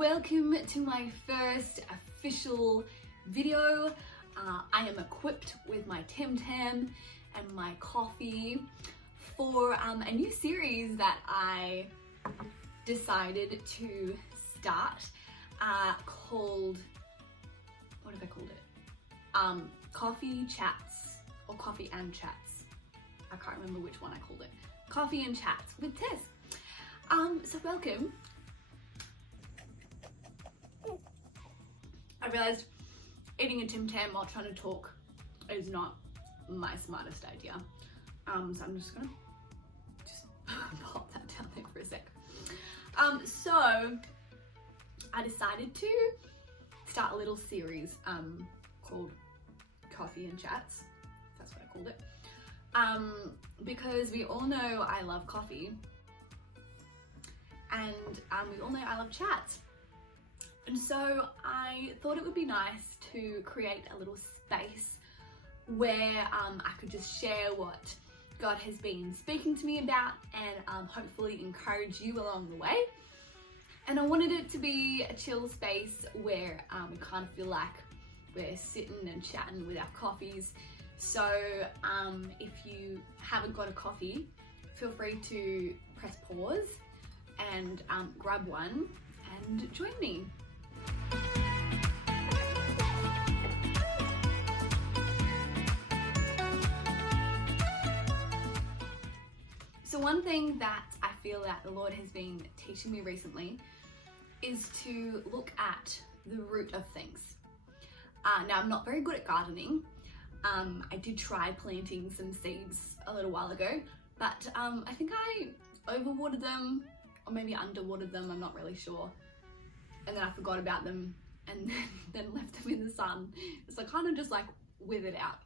welcome to my first official video. I am equipped with my Tim Tam and my coffee for a new series that I decided to start called, what have I called it? Coffee Chats or Coffee and Chats. I can't remember which one I called it. Coffee and Chats with Tess. So welcome. I realised eating a Tim Tam while trying to talk is not my smartest idea. So I'm just gonna pop that down there for a sec. So I decided to start a little series called Coffee and Chats. That's what I called it. Because we all know I love coffee, and we all know I love chats. And so I thought it would be nice to create a little space where I could just share what God has been speaking to me about and hopefully encourage you along the way. And I wanted it to be a chill space where we kind of feel like we're sitting and chatting with our coffees. So if you haven't got a coffee, feel free to press pause and grab one and join me. So one thing that I feel that the Lord has been teaching me recently is to look at the root of things. Now I'm not very good at gardening. I did try planting some seeds a little while ago, but I think I overwatered them or maybe underwatered them, I'm not really sure. And then I forgot about them and then left them in the sun. So I kind of just like withered out.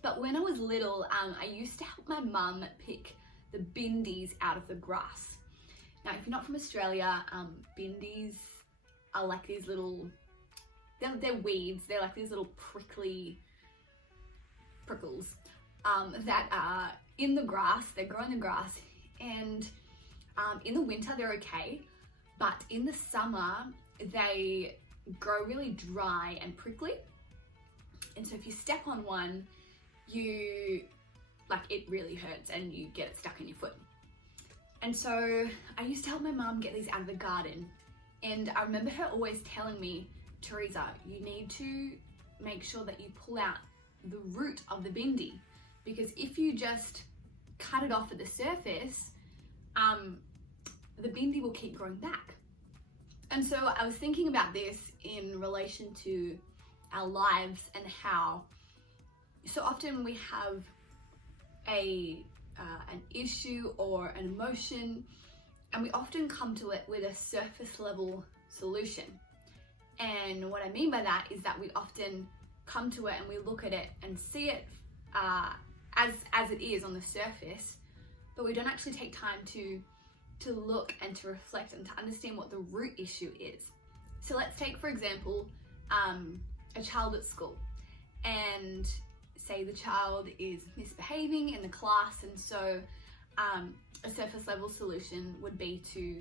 But when I was little, I used to help my mum pick the bindies out of the grass. Now, if you're not from Australia, bindies are like these little, they're weeds. They're like these little prickles that are in the grass. They grow in the grass, and in the winter they're okay, but in the summer they grow really dry and prickly. And so if you step on one, it really hurts and you get it stuck in your foot. And so I used to help my mum get these out of the garden. And I remember her always telling me, Teresa, you need to make sure that you pull out the root of the bindi, because if you just cut it off at the surface, the bindi will keep growing back. And so I was thinking about this in relation to our lives and how so often we have an issue or an emotion, and we often come to it with a surface level solution. And what I mean by that is that we often come to it and we look at it and see it as it is on the surface, but we don't actually take time to look and to reflect and to understand what the root issue is. So let's take, for example, a child at school, and say the child is misbehaving in the class, and so a surface level solution would be to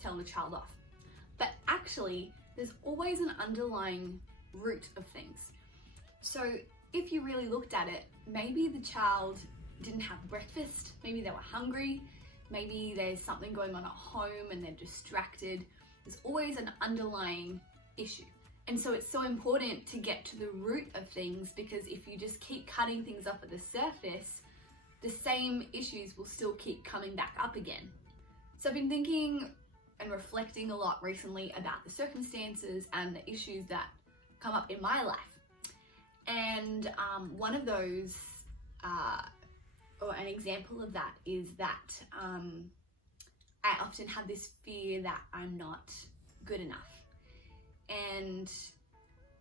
tell the child off. But actually, there's always an underlying root of things. So if you really looked at it, maybe the child didn't have breakfast, maybe they were hungry, maybe there's something going on at home and they're distracted. There's always an underlying issue. And so it's so important to get to the root of things, because if you just keep cutting things off at the surface, the same issues will still keep coming back up again. So I've been thinking and reflecting a lot recently about the circumstances and the issues that come up in my life. And one of those, or an example of that, is that I often have this fear that I'm not good enough. And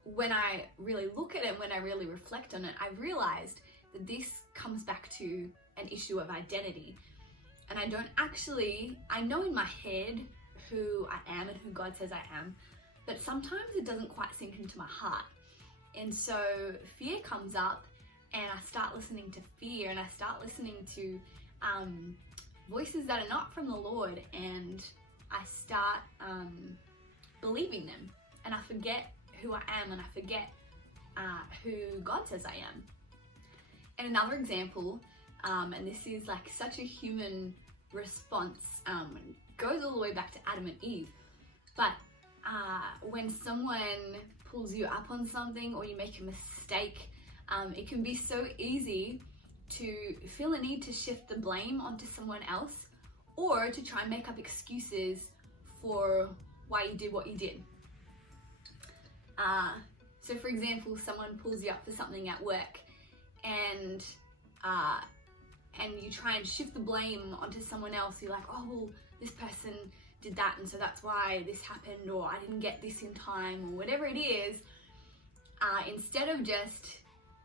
when I really look at it, when I really reflect on it, I realized that this comes back to an issue of identity. And I know in my head who I am and who God says I am, but sometimes it doesn't quite sink into my heart. And so fear comes up, and I start listening to fear, and I start listening to voices that are not from the Lord, and I start believing them, and I forget who I am, and I forget who God says I am. And another example, and this is like such a human response, goes all the way back to Adam and Eve, but when someone pulls you up on something or you make a mistake, it can be so easy to feel a need to shift the blame onto someone else, or to try and make up excuses for why you did what you did. So for example, someone pulls you up for something at work, and you try and shift the blame onto someone else. You're like, oh, well, this person did that, and so that's why this happened, or I didn't get this in time, or whatever it is, instead of just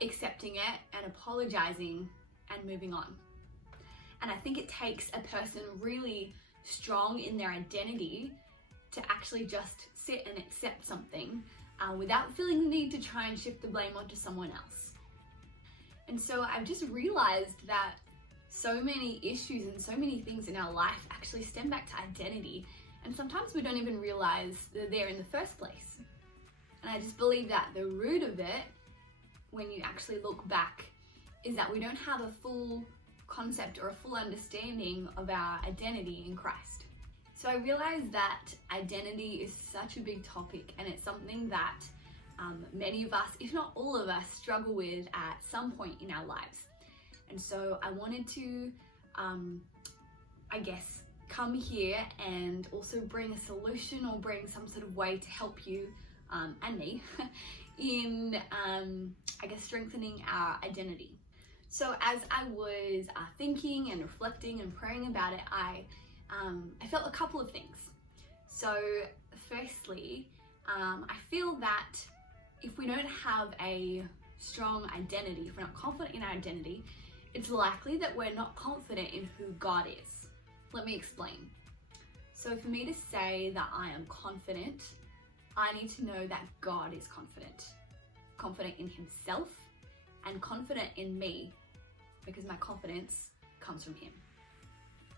accepting it and apologizing and moving on. And I think it takes a person really strong in their identity to actually just sit and accept something without feeling the need to try and shift the blame onto someone else. And so I've just realized that so many issues and so many things in our life actually stem back to identity, and sometimes we don't even realize they're there in the first place. And I just believe that the root of it, when you actually look back, is that we don't have a full concept or a full understanding of our identity in Christ. So I realized that identity is such a big topic, and it's something that many of us, if not all of us, struggle with at some point in our lives. And so I wanted to, come here and also bring a solution, or bring some sort of way to help you and me in, strengthening our identity. So as I was thinking and reflecting and praying about it, I felt a couple of things. So firstly, I feel that if we don't have a strong identity, if we're not confident in our identity, it's likely that we're not confident in who God is. Let me explain. So for me to say that I am confident, I need to know that God is confident in himself, and confident in me, because my confidence comes from him.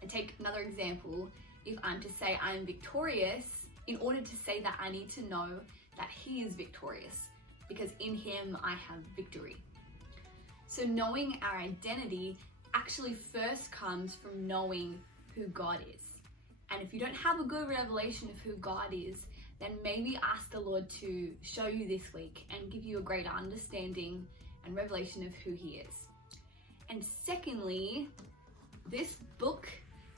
And take another example, if I'm to say I am victorious, in order to say that, I need to know that he is victorious, because in him I have victory. So knowing our identity actually first comes from knowing who God is. And if you don't have a good revelation of who God is, then maybe ask the Lord to show you this week and give you a greater understanding and revelation of who he is. And secondly, this book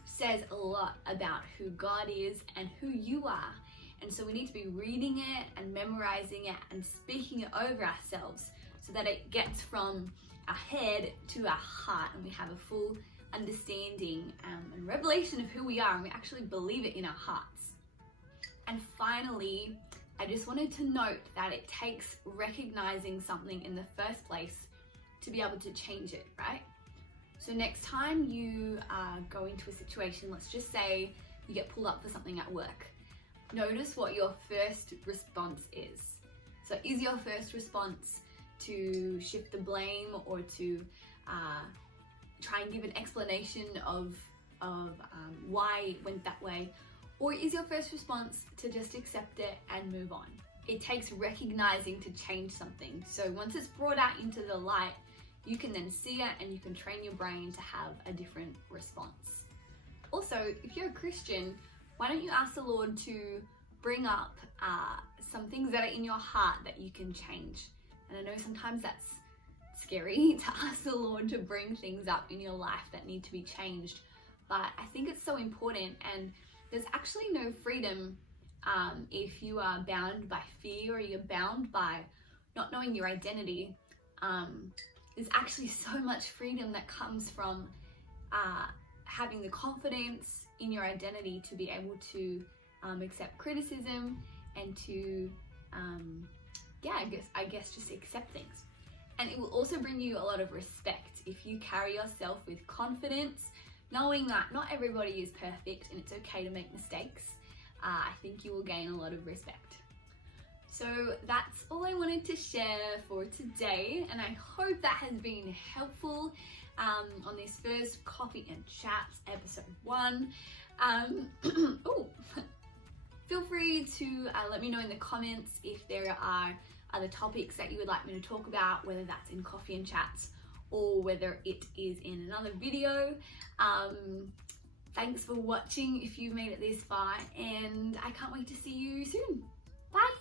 says a lot about who God is and who you are. And so we need to be reading it and memorizing it and speaking it over ourselves, so that it gets from our head to our heart, and we have a full understanding and revelation of who we are, and we actually believe it in our hearts. And finally, I just wanted to note that it takes recognizing something in the first place to be able to change it, right? So next time you go into a situation, let's just say you get pulled up for something at work, notice what your first response is. So is your first response to shift the blame, or to try and give an explanation of why it went that way? Or is your first response to just accept it and move on? It takes recognizing to change something. So once it's brought out into the light, you can then see it, and you can train your brain to have a different response. Also, if you're a Christian, why don't you ask the Lord to bring up some things that are in your heart that you can change? And I know sometimes that's scary to ask the Lord to bring things up in your life that need to be changed, but I think it's so important. And there's actually no freedom if you are bound by fear, or you're bound by not knowing your identity. There's actually so much freedom that comes from having the confidence in your identity to be able to accept criticism, and to I guess just accept things. And it will also bring you a lot of respect if you carry yourself with confidence, knowing that not everybody is perfect and it's okay to make mistakes. I think you will gain a lot of respect. So that's all I wanted to share for today, and I hope that has been helpful on this first Coffee and Chats episode 1. Ooh. Feel free to let me know in the comments if there are other topics that you would like me to talk about, whether that's in coffee and chats or whether it is in another video. Thanks for watching if you made it this far, and I can't wait to see you soon. Bye!